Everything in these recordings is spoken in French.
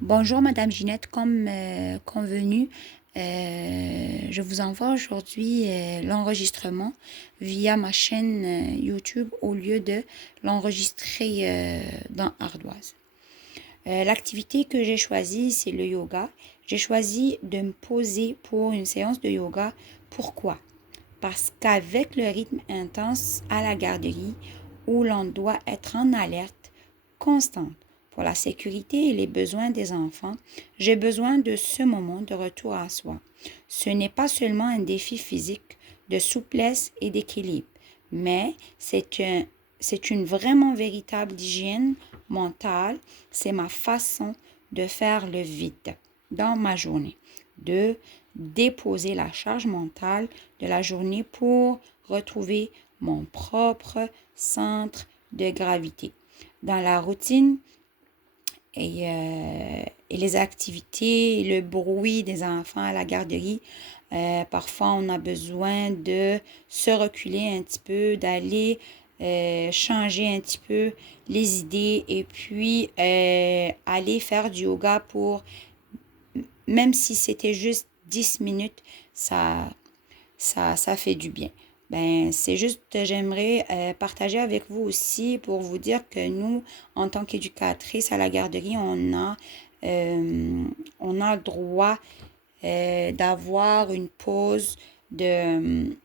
Bonjour Madame Ginette, comme convenu, je vous envoie aujourd'hui l'enregistrement via ma chaîne YouTube au lieu de l'enregistrer dans Ardoise. L'activité que j'ai choisie, c'est le yoga. J'ai choisi de me poser pour une séance de yoga. Pourquoi? Parce qu'avec le rythme intense à la garderie, où l'on doit être en alerte constante pour la sécurité et les besoins des enfants, j'ai besoin de ce moment de retour à soi. Ce n'est pas seulement un défi physique de souplesse et d'équilibre, mais c'est une vraiment véritable hygiène mentale. C'est ma façon de faire le vide dans ma journée, de déposer la charge mentale de la journée pour retrouver mon propre centre de gravité. Dans la routine et les activités, le bruit des enfants à la garderie, parfois on a besoin de se reculer un petit peu, d'aller changer un petit peu les idées et puis aller faire du yoga pour, même si c'était juste 10 minutes, ça fait du bien. Ben, c'est juste, j'aimerais partager avec vous aussi pour vous dire que nous, en tant qu'éducatrice à la garderie, on a le droit d'avoir une pause de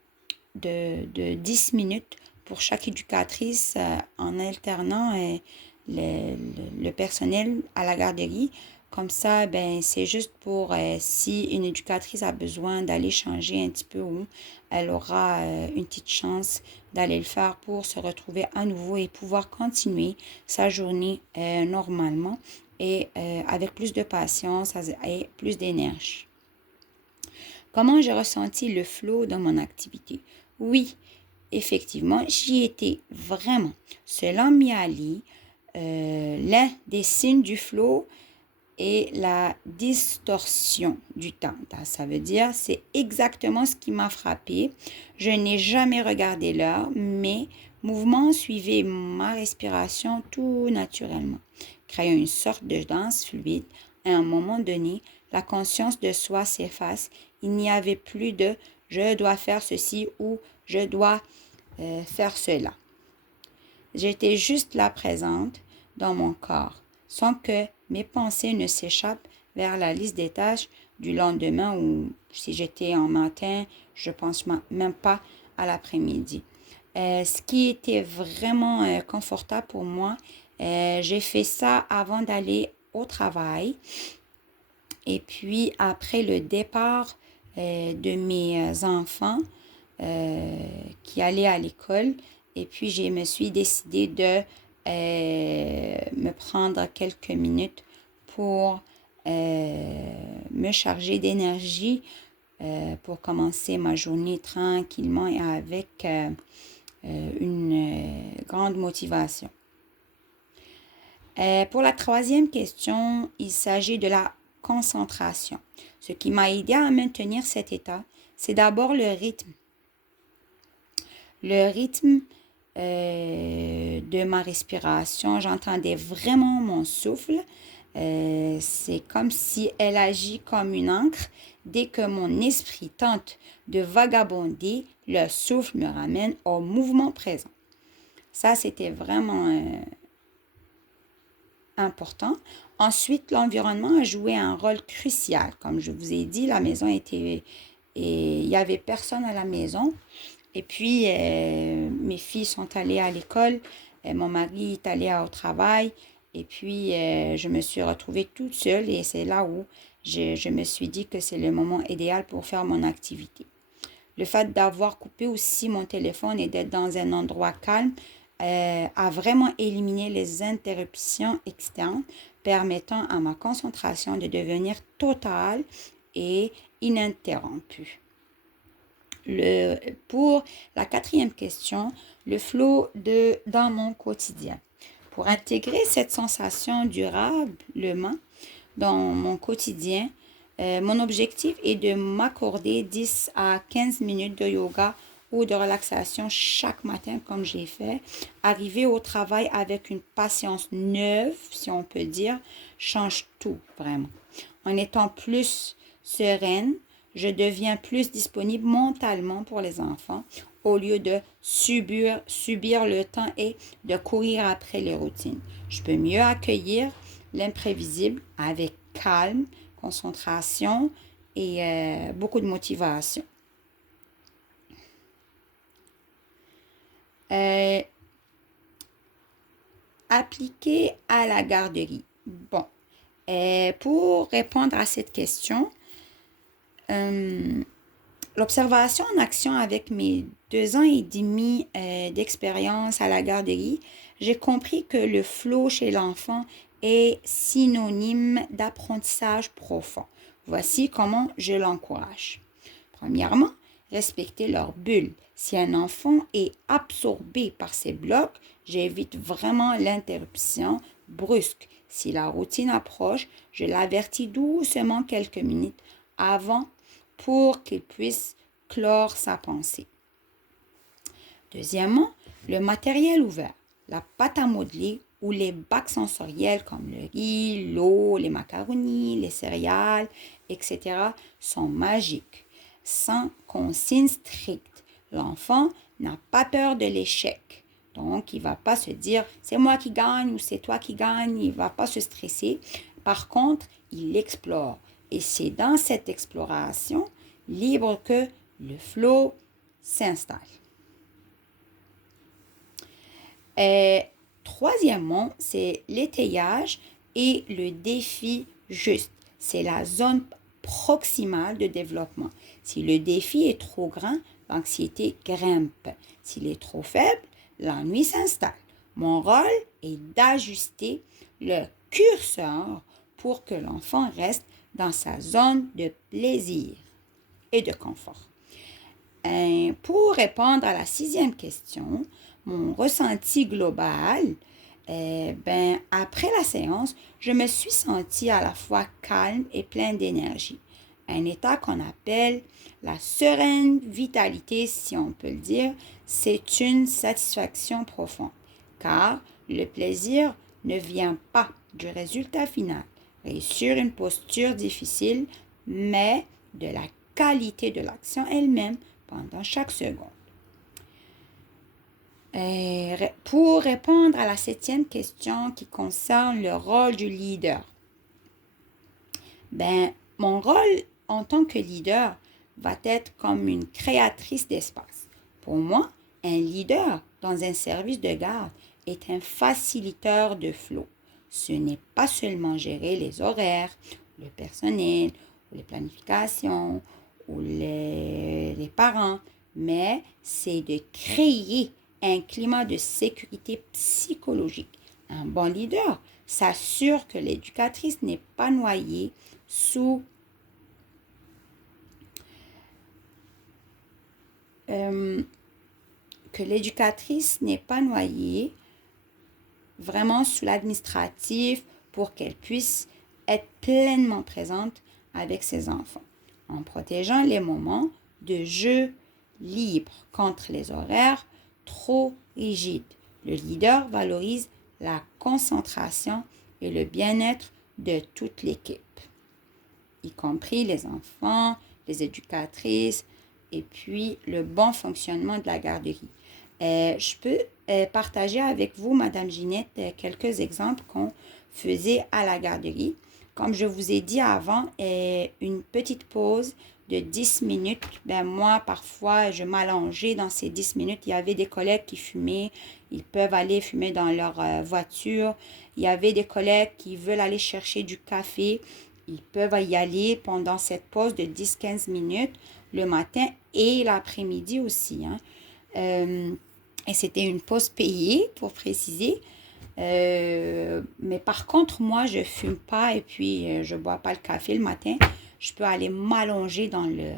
10 minutes pour chaque éducatrice en alternant le personnel à la garderie. Comme ça, ben, c'est juste pour si une éducatrice a besoin d'aller changer un petit peu ou elle aura une petite chance d'aller le faire pour se retrouver à nouveau et pouvoir continuer sa journée normalement et avec plus de patience et plus d'énergie. Comment j'ai ressenti le flow dans mon activité? Oui, effectivement, j'y étais vraiment. Selon Miali, l'un des signes du flow est la distorsion du temps. Ça veut dire, c'est exactement ce qui m'a frappé. Je n'ai jamais regardé l'heure, mais mouvement suivait ma respiration tout naturellement, créant une sorte de danse fluide. À un moment donné, la conscience de soi s'efface. Il n'y avait plus de je dois faire ceci ou je dois faire cela. J'étais juste là présente dans mon corps, sans que mes pensées ne s'échappent vers la liste des tâches du lendemain ou si j'étais en matin, je pense même pas à l'après-midi. Ce qui était vraiment confortable pour moi, j'ai fait ça avant d'aller au travail et puis après le départ de mes enfants qui allaient à l'école, et puis je me suis décidée de me prendre quelques minutes pour me charger d'énergie pour commencer ma journée tranquillement et avec une grande motivation. Pour la troisième question, il s'agit de la concentration. Ce qui m'a aidé à maintenir cet état, c'est d'abord le rythme. Le rythme de ma respiration, j'entendais vraiment mon souffle. C'est comme si elle agit comme une encre. Dès que mon esprit tente de vagabonder, le souffle me ramène au mouvement présent. Ça, c'était vraiment important. Ensuite, l'environnement a joué un rôle crucial. Comme je vous ai dit, la maison était... Et il n'y avait personne à la maison. Et puis, mes filles sont allées à l'école. Mon mari est allé au travail. Et puis, je me suis retrouvée toute seule. Et c'est là où je me suis dit que c'est le moment idéal pour faire mon activité. Le fait d'avoir coupé aussi mon téléphone et d'être dans un endroit calme a vraiment éliminé les interruptions externes, permettant à ma concentration de devenir totale et ininterrompue. Pour la quatrième question, le flow dans mon quotidien. Pour intégrer cette sensation durablement dans mon quotidien, mon objectif est de m'accorder 10 à 15 minutes de yoga ou de relaxation chaque matin comme j'ai fait. Arriver au travail avec une patience neuve, si on peut dire, change tout vraiment. En étant plus sereine, je deviens plus disponible mentalement pour les enfants au lieu de subir le temps et de courir après les routines. Je peux mieux accueillir l'imprévisible avec calme, concentration et beaucoup de motivation. Euh, Appliquer à la garderie. Bon, pour répondre à cette question, l'observation en action avec mes 2 ans et demi d'expérience à la garderie, j'ai compris que le flow chez l'enfant est synonyme d'apprentissage profond. Voici comment je l'encourage. Premièrement, respecter leur bulle. Si un enfant est absorbé par ces blocs, j'évite vraiment l'interruption brusque. Si la routine approche, je l'avertis doucement quelques minutes avant pour qu'il puisse clore sa pensée. Deuxièmement, le matériel ouvert, la pâte à modeler ou les bacs sensoriels comme le riz, l'eau, les macaronis, les céréales, etc. sont magiques. Sans consigne stricte, l'enfant n'a pas peur de l'échec. Donc, il ne va pas se dire c'est moi qui gagne ou c'est toi qui gagne. Il ne va pas se stresser. Par contre, il explore. Et c'est dans cette exploration libre que le flow s'installe. Troisièmement, c'est l'étayage et le défi juste. C'est la zone proximale de développement. Si le défi est trop grand, l'anxiété grimpe. S'il est trop faible, l'ennui s'installe. Mon rôle est d'ajuster le curseur pour que l'enfant reste dans sa zone de plaisir et de confort. Pour répondre à la 6e question, mon ressenti global, après la séance, je me suis sentie à la fois calme et pleine d'énergie. Un état qu'on appelle la sereine vitalité, si on peut le dire, c'est une satisfaction profonde, car le plaisir ne vient pas du résultat final, réussir une posture difficile, mais de la qualité de l'action elle-même pendant chaque seconde. Pour répondre à la 7e question qui concerne le rôle du leader, mon rôle en tant que leader va être comme une créatrice d'espace. Pour moi, un leader dans un service de garde est un facilitateur de flow. Ce n'est pas seulement gérer les horaires, le personnel, ou les planifications, ou les parents, mais c'est de créer un climat de sécurité psychologique. Un bon leader s'assure que l'éducatrice n'est pas noyée sous vraiment sous l'administratif pour qu'elle puisse être pleinement présente avec ses enfants, en protégeant les moments de jeu libre contre les horaires trop rigides. Le leader valorise la concentration et le bien-être de toute l'équipe, y compris les enfants, les éducatrices et puis le bon fonctionnement de la garderie. Je peux partager avec vous, Madame Ginette, quelques exemples qu'on faisait à la garderie. Comme je vous ai dit avant, une petite pause de 10 minutes. Moi, parfois, je m'allongeais dans ces 10 minutes. Il y avait des collègues qui fumaient. Ils peuvent aller fumer dans leur voiture. Il y avait des collègues qui veulent aller chercher du café. Ils peuvent y aller pendant cette pause de 10-15 minutes le matin et l'après-midi aussi. Et c'était une pause payée, pour préciser. Mais par contre, moi, je ne fume pas et puis je ne bois pas le café le matin. Je peux aller m'allonger dans le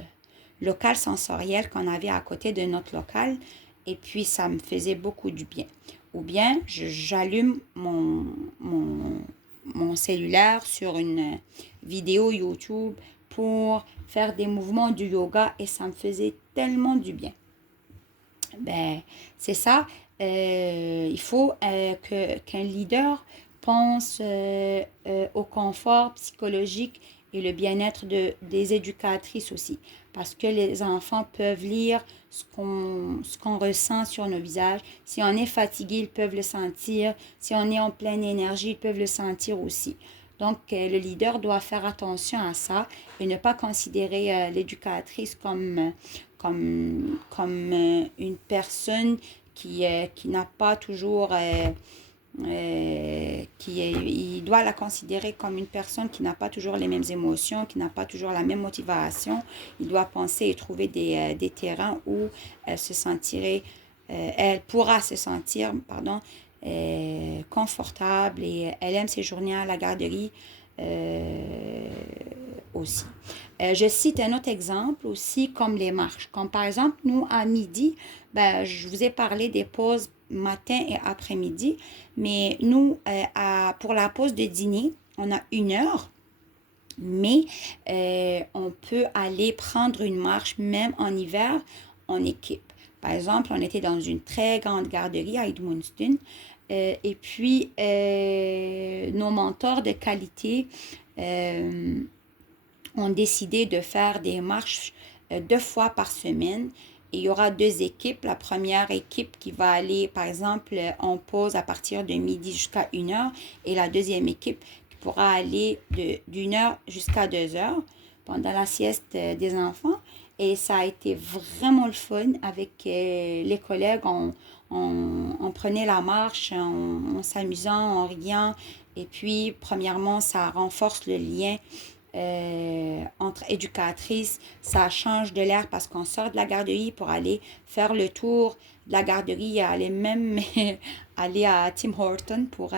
local sensoriel qu'on avait à côté de notre local et puis ça me faisait beaucoup du bien. Ou bien, j'allume mon cellulaire sur une vidéo YouTube pour faire des mouvements du yoga et ça me faisait tellement du bien. Ben, c'est ça. Il faut qu'un leader pense au confort psychologique et le bien-être des éducatrices aussi. Parce que les enfants peuvent lire ce qu'on ressent sur nos visages. Si on est fatigué, ils peuvent le sentir. Si on est en pleine énergie, ils peuvent le sentir aussi. Donc, le leader doit faire attention à ça et ne pas considérer l'éducatrice comme une personne qui n'a pas toujours... il doit la considérer comme une personne qui n'a pas toujours les mêmes émotions, qui n'a pas toujours la même motivation. Il doit penser et trouver des terrains où elle se sentirait, elle pourra se sentir, pardon, confortable et elle aime ses journées à la garderie aussi. Je cite un autre exemple aussi comme les marches. Comme par exemple, nous, à midi, ben, je vous ai parlé des pauses matin et après-midi, mais nous, pour la pause de dîner, on a 1 heure, mais on peut aller prendre une marche même en hiver en équipe. Par exemple, on était dans une très grande garderie à Edmundston. Et puis, nos mentors de qualité euh, ont décidé de faire des marches 2 fois par semaine. Et il y aura 2 équipes. La première équipe qui va aller, par exemple, en pause à partir de midi jusqu'à 1 heure. Et la deuxième équipe qui pourra aller d'1 heure jusqu'à 2 heures pendant la sieste des enfants. Et ça a été vraiment le fun avec les collègues. On prenait la marche en s'amusant, en riant. Et puis, premièrement, ça renforce le lien entre éducatrices. Ça change de l'air parce qu'on sort de la garderie pour aller faire le tour de la garderie, aller même aller à Tim Hortons pour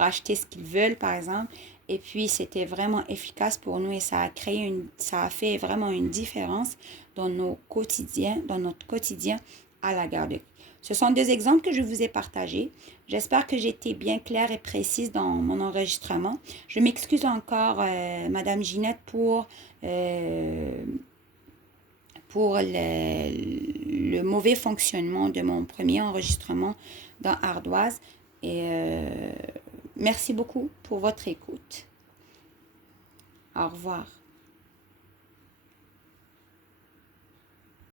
acheter ce qu'ils veulent, par exemple. Et puis, c'était vraiment efficace pour nous et ça a fait vraiment une différence dans notre quotidien à la garderie. Ce sont 2 exemples que je vous ai partagés. J'espère que j'ai été bien claire et précise dans mon enregistrement. Je m'excuse encore, Madame Ginette, euh, pour le mauvais fonctionnement de mon premier enregistrement dans Ardoise. Et merci beaucoup pour votre écoute. Au revoir.